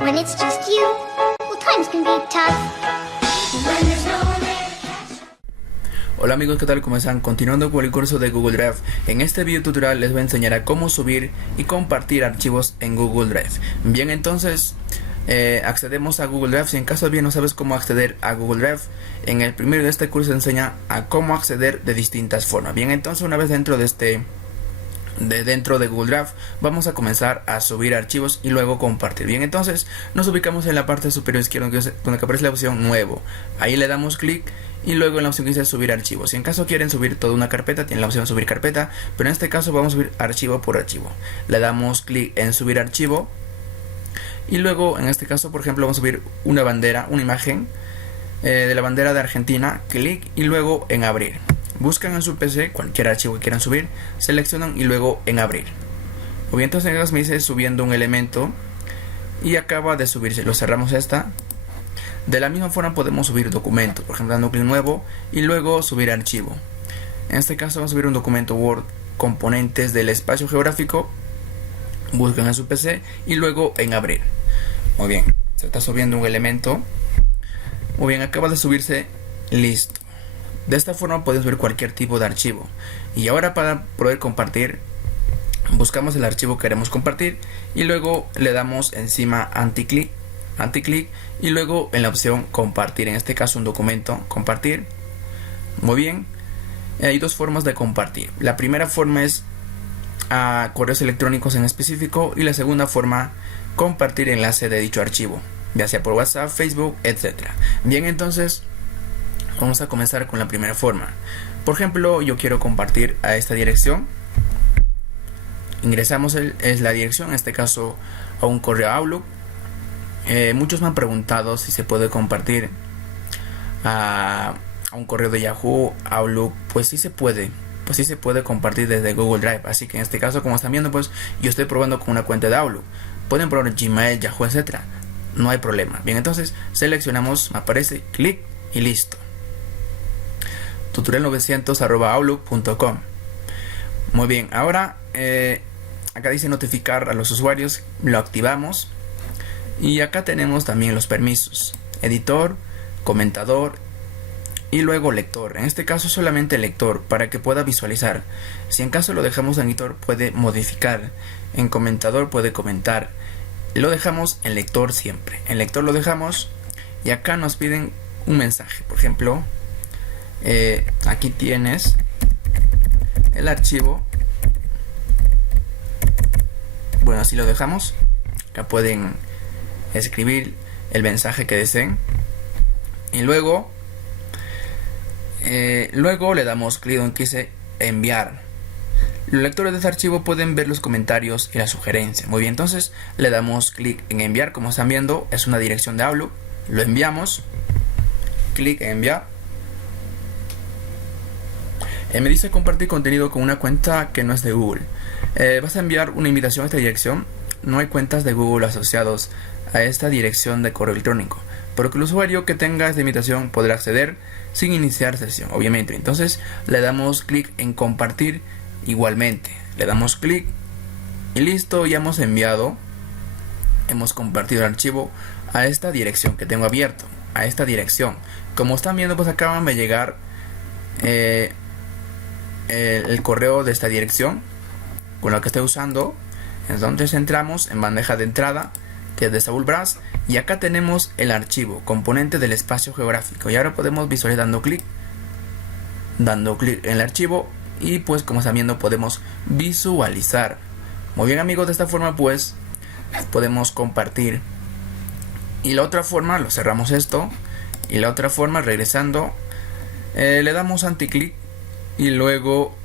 When it's just you, well, times can be tough. When there's no one there to catch. Hola amigos, ¿qué tal? ¿Cómo están? Continuando con el curso de Google Drive. En este video tutorial les voy a enseñar a cómo subir y compartir archivos en Google Drive. Bien, entonces accedemos a Google Drive. Si en caso bien no sabes cómo acceder a Google Drive, en el primero de este curso enseña a cómo acceder de distintas formas. Bien, entonces una vez dentro de Google Drive vamos a comenzar a subir archivos y luego compartir. Bien, entonces nos ubicamos en la parte superior izquierda donde aparece la opción nuevo. Ahí le damos clic y luego en la opción que dice subir archivos. Si en caso quieren subir toda una carpeta, tienen la opción subir carpeta, pero en este caso vamos a subir archivo por archivo. Le damos clic en subir archivo y luego en este caso, por ejemplo, vamos a subir una bandera, una imagen de la bandera de Argentina. Clic y luego en abrir. Buscan en su PC cualquier archivo que quieran subir, seleccionan y luego en abrir. O bien, entonces me dice subiendo un elemento y acaba de subirse. Lo cerramos esta. De la misma forma podemos subir documentos, por ejemplo dando clic nuevo y luego subir archivo. En este caso vamos a subir un documento Word, componentes del espacio geográfico. Buscan en su PC y luego en abrir. Muy bien, se está subiendo un elemento. Muy bien, acaba de subirse, listo. De esta forma podemos ver cualquier tipo de archivo. Y ahora para poder compartir, buscamos el archivo que queremos compartir y luego le damos encima anticlic y luego en la opción compartir. En este caso un documento, compartir. Muy bien, hay dos formas de compartir. La primera forma es a correos electrónicos en específico y la segunda forma, compartir enlace de dicho archivo, ya sea por WhatsApp, Facebook, etc. Bien, entonces vamos a comenzar con la primera forma. Por ejemplo, yo quiero compartir a esta dirección. Ingresamos es la dirección, en este caso a un correo Outlook. Muchos me han preguntado si se puede compartir a un correo de Yahoo, Outlook. Pues sí se puede. Pues sí se puede compartir desde Google Drive. Así que en este caso, como están viendo, pues yo estoy probando con una cuenta de Outlook. Pueden probar Gmail, Yahoo, etc. No hay problema. Bien, entonces seleccionamos, me aparece, clic y listo. tutorial900@outlook.com. Muy bien, ahora acá dice notificar a los usuarios, lo activamos y acá tenemos también los permisos: editor, comentador y luego lector. En este caso solamente lector para que pueda visualizar. Si en caso lo dejamos en editor puede modificar, en comentador puede comentar. Lo dejamos en lector siempre. En lector lo dejamos y acá nos piden un mensaje, por ejemplo. Aquí tienes el archivo. Bueno, así lo dejamos. Acá pueden escribir el mensaje que deseen y luego le damos clic donde dice enviar. Los lectores de este archivo pueden ver los comentarios y las sugerencias. Muy bien, entonces le damos clic en enviar. Como están viendo, es una dirección de Outlook. Lo enviamos. Clic en enviar. Me dice compartir contenido con una cuenta que no es de Google. Vas a enviar una invitación a esta dirección. No hay cuentas de Google asociados a esta dirección de correo electrónico, pero que el usuario que tenga esta invitación podrá acceder sin iniciar sesión, obviamente. Entonces le damos clic en compartir igualmente. Le damos clic y listo, ya hemos enviado, hemos compartido el archivo a esta dirección que tengo abierto, a esta dirección. Como están viendo, pues acaban de llegar el correo de esta dirección con la que estoy usando. Entonces entramos en bandeja de entrada, que es de Saúl Bras, y acá tenemos el archivo, componente del espacio geográfico, y ahora podemos visualizar dando clic en el archivo y pues como están viendo podemos visualizar. Muy bien amigos, de esta forma pues podemos compartir. Y la otra forma, lo cerramos esto, y la otra forma, regresando, le damos anticlic y luego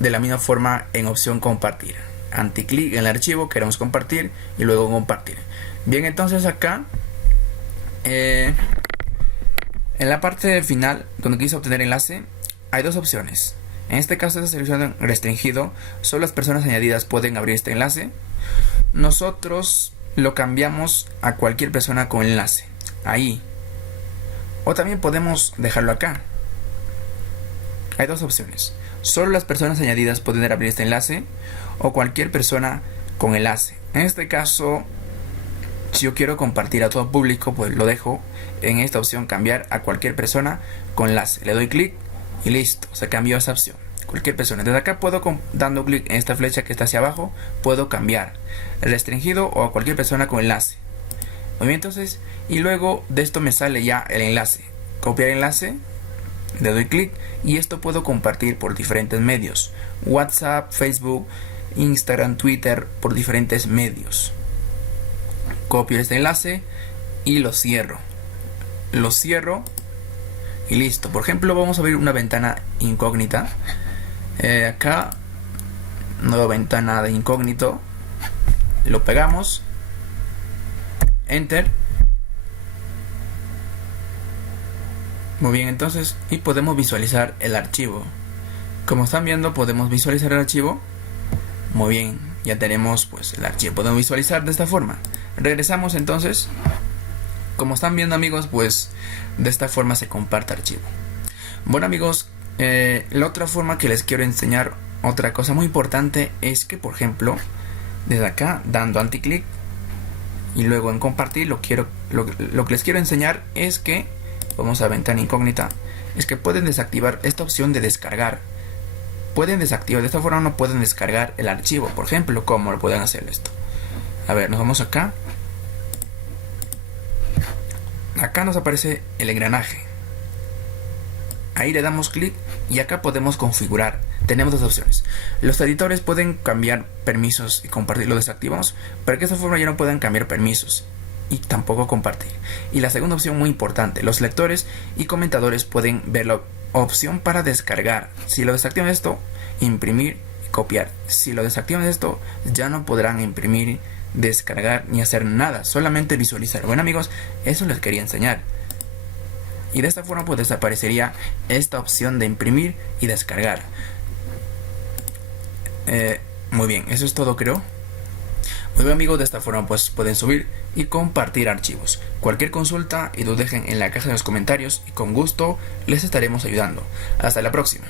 de la misma forma en opción compartir. Anticlic en el archivo, queremos compartir y luego compartir. Bien, entonces acá en la parte final donde quise obtener enlace hay dos opciones. En este caso esta selección restringido, solo las personas añadidas pueden abrir este enlace. Nosotros lo cambiamos a cualquier persona con enlace, ahí. O también podemos dejarlo acá. Hay dos opciones: solo las personas añadidas pueden abrir este enlace o cualquier persona con enlace. En este caso Si yo quiero compartir a todo público, pues lo dejo en esta opción cambiar a cualquier persona con enlace. Le doy clic y listo, se cambió esa opción. Cualquier persona. Desde acá puedo, dando clic en esta flecha que está hacia abajo, puedo cambiar restringido o a cualquier persona con enlace. Muy bien, entonces, y luego de esto me sale ya el enlace. Copiar enlace, le doy clic y esto puedo compartir por diferentes medios. WhatsApp, Facebook, Instagram, Twitter, por diferentes medios. Copio este enlace y lo cierro. Lo cierro y listo. Por ejemplo, vamos a abrir una ventana incógnita. Acá, nueva ventana de incógnito. Lo pegamos. Enter. Muy bien, entonces, y podemos visualizar el archivo. Como están viendo, podemos visualizar el archivo. Muy bien, ya tenemos pues el archivo. Podemos visualizar de esta forma. Regresamos entonces. Como están viendo, amigos, pues de esta forma se comparte archivo. Bueno, amigos, la otra forma que les quiero enseñar, otra cosa muy importante, es que, por ejemplo, desde acá, dando anticlic y luego en compartir, lo que les quiero enseñar es que, vamos a ventana incógnita, es que pueden desactivar esta opción de descargar. Pueden desactivar, de esta forma no pueden descargar el archivo. Por ejemplo, ¿cómo lo pueden hacer esto? A ver, nos vamos acá. Acá nos aparece el engranaje. Ahí le damos clic y acá podemos configurar. Tenemos dos opciones. Los editores pueden cambiar permisos y compartir. Lo desactivamos para que de esta forma ya no puedan cambiar permisos y tampoco compartir. Y la segunda opción muy importante. Los lectores y comentadores pueden ver la opción para descargar. Si lo desactivan esto, imprimir y copiar. Si lo desactivan esto, ya no podrán imprimir, descargar ni hacer nada. Solamente visualizar. Bueno, amigos, eso les quería enseñar. Y de esta forma pues desaparecería esta opción de imprimir y descargar. Muy bien, eso es todo, creo. Muy bien, amigos, de esta forma pues pueden subir y compartir archivos. Cualquier consulta y lo dejen en la caja de los comentarios y con gusto les estaremos ayudando. Hasta la próxima.